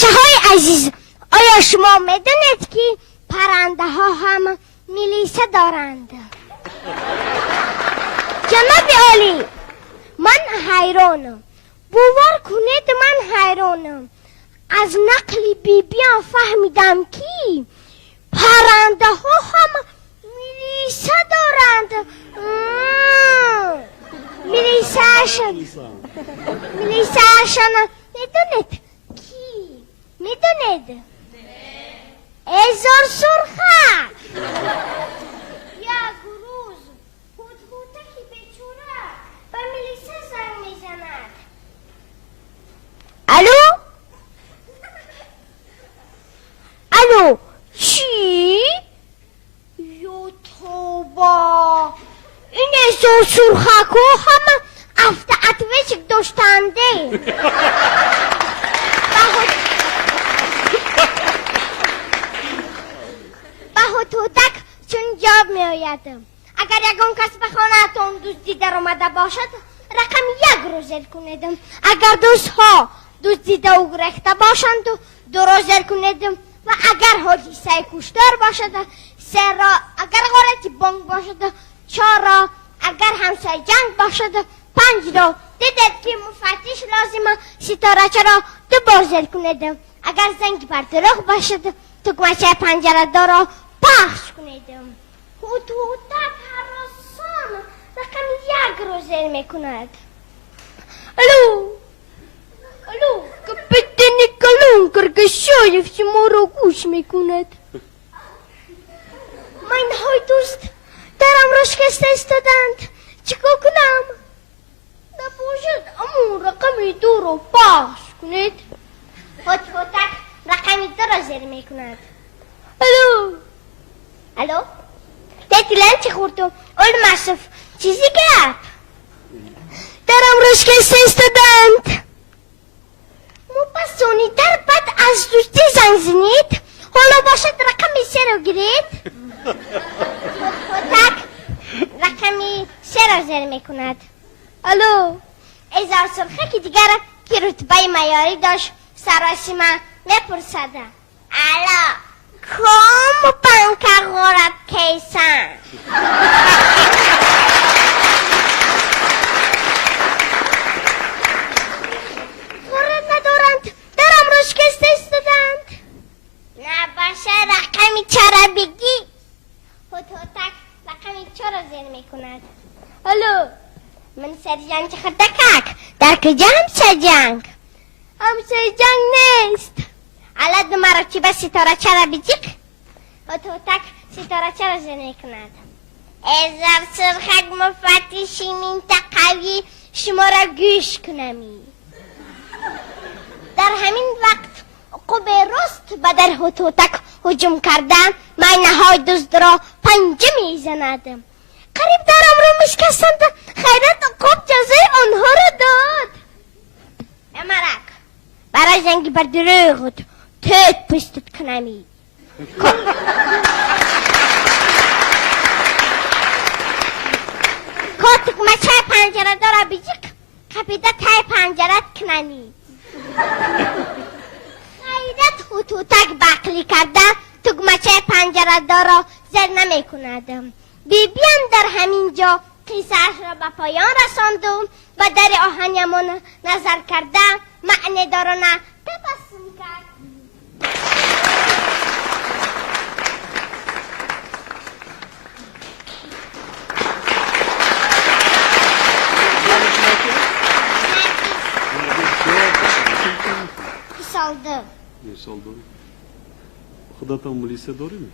بچه های عزیز، آیا شما میدونید که پرنده ها هم ملیسه دارند؟ جناب عالی، من حیرانم، باور کنید من حیرانم. از نقل بیبیان فهمیدم که پرنده ها هم ملیسه دارند. ملیسه اشان میدونید کی؟ میدونید؟ ازار سرخک یا گروز هوتهوتکی بیچوره به ملیسه زنگ میزند. الو؟ الو چی؟ یا توبا، این ازار سرخک هم اتویچک داشتنده. به هوتهوتک چون جواب می آید اگر یکان کس به خانهتان دزدی در آمده باشد رقم 1 را زیر کنید. اگر دوستها دزدیده و گرفته باشند 2 را زیر کنید و اگر حادثه کشتار باشد 3 را، اگر غارت بانک باشد 4 را، اگر همسایه جنگ باشد 5 را. دیدید که مفتش لازمه ستاره چرا 2 بار زیر کنید. اگر زنگ بر دروغ باشد تکمچه پنجره دارا پخش کنید. هوتهوتک هراسان رقم 1 را زیر میکند. الو الو، کپیتن کلانکر شما را گوش میکند. من های دوست درم را شکسته استادند، چیکار کنم؟ نباشد امون رقم 2 را پخش کنید. هوتهوتک رقم 2 را زیر میکند. الو الو، دیدیلن چی خوردم؟ اول مصف چیزی گپ درم را شکسته استادند. مبسونی در بعد از دوستی زنگ زنید، حالا باشد رقم 3 را گیرید. هوتهوتک رقم 3 را زیر میکند. الو، ازار سرخک دیگر که رتبه معیاری داشت سراسیمه میپرسد. الو، کام بانک غرب کیسن؟ غرب ندارند، درم را شکسته استادند. نباشه رقمی 4 بگی. هوتهوتک رقمی 4 را زیر میکند. الو، من سرجنگ خردکک در کجا همسایه جنگ؟ همسایه جنگ نیست. الان مرا چی به ستاره چرا بیجیق؟ هوتهوتک ستاره چرا زیر میکند. ازار سرخک مفتشی منطقوی شما را گوش کنمی. در همین وقت عقوب رست به در هوتهوتک هجوم کرده مینه‌های دزد را پنجه میزند. قریب درم را میشکستند، خیرت عقوب جزای آنها را داد. امرک برای جنگی بر دروغ تیت پستت کنمی. کاتک مچه پنجره دارا بیجیق کپیده تای پنجرت کنمی. خیرت هوتهوتک بقلی کرده تگمچه پنجره دارا زر نمی کند. بیبیم در همین جا قصه‌اش را به پایان رساند و در آهنیمان نظر کرده معنی دارانه تبسم کرد. سال داری؟ خودت هم ملیسه داری می؟